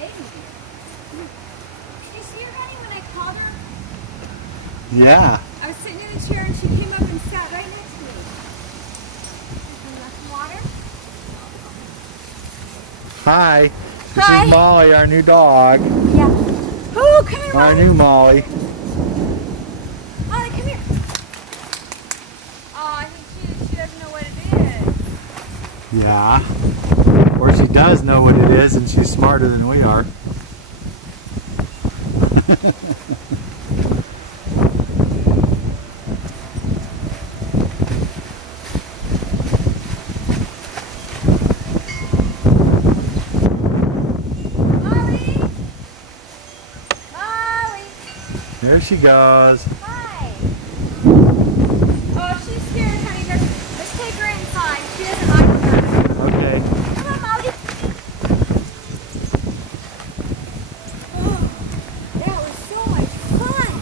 baby. Did you see her, honey, when I called her? Yeah. I was sitting in the chair and she came up and sat right next to me. And left some water. Hi. This Hi. is Molly, our new dog. Yeah. Oh, come here, Our Molly. new Molly. Molly, come here. Oh, I think she doesn't know what it is. Yeah. Or she does know what it is and she's smarter than we are. There she goes. Hi. Oh, she's scared, honey. Let's take her inside. She doesn't like that. Okay. Come on, Molly. Oh, that was so much fun.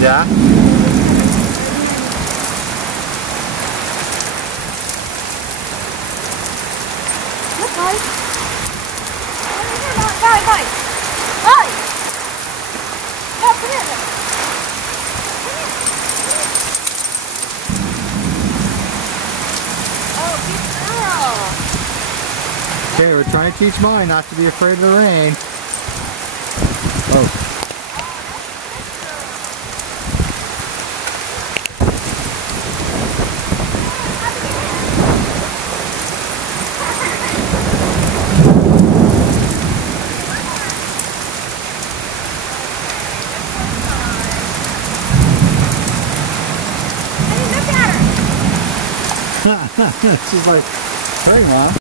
Yeah? Look, Molly. Molly, Molly. Molly. No, come here. Come here. Oh, good girl. Okay, we're trying to teach Molly not to be afraid of the rain. Oh. She's like, hey, Mom.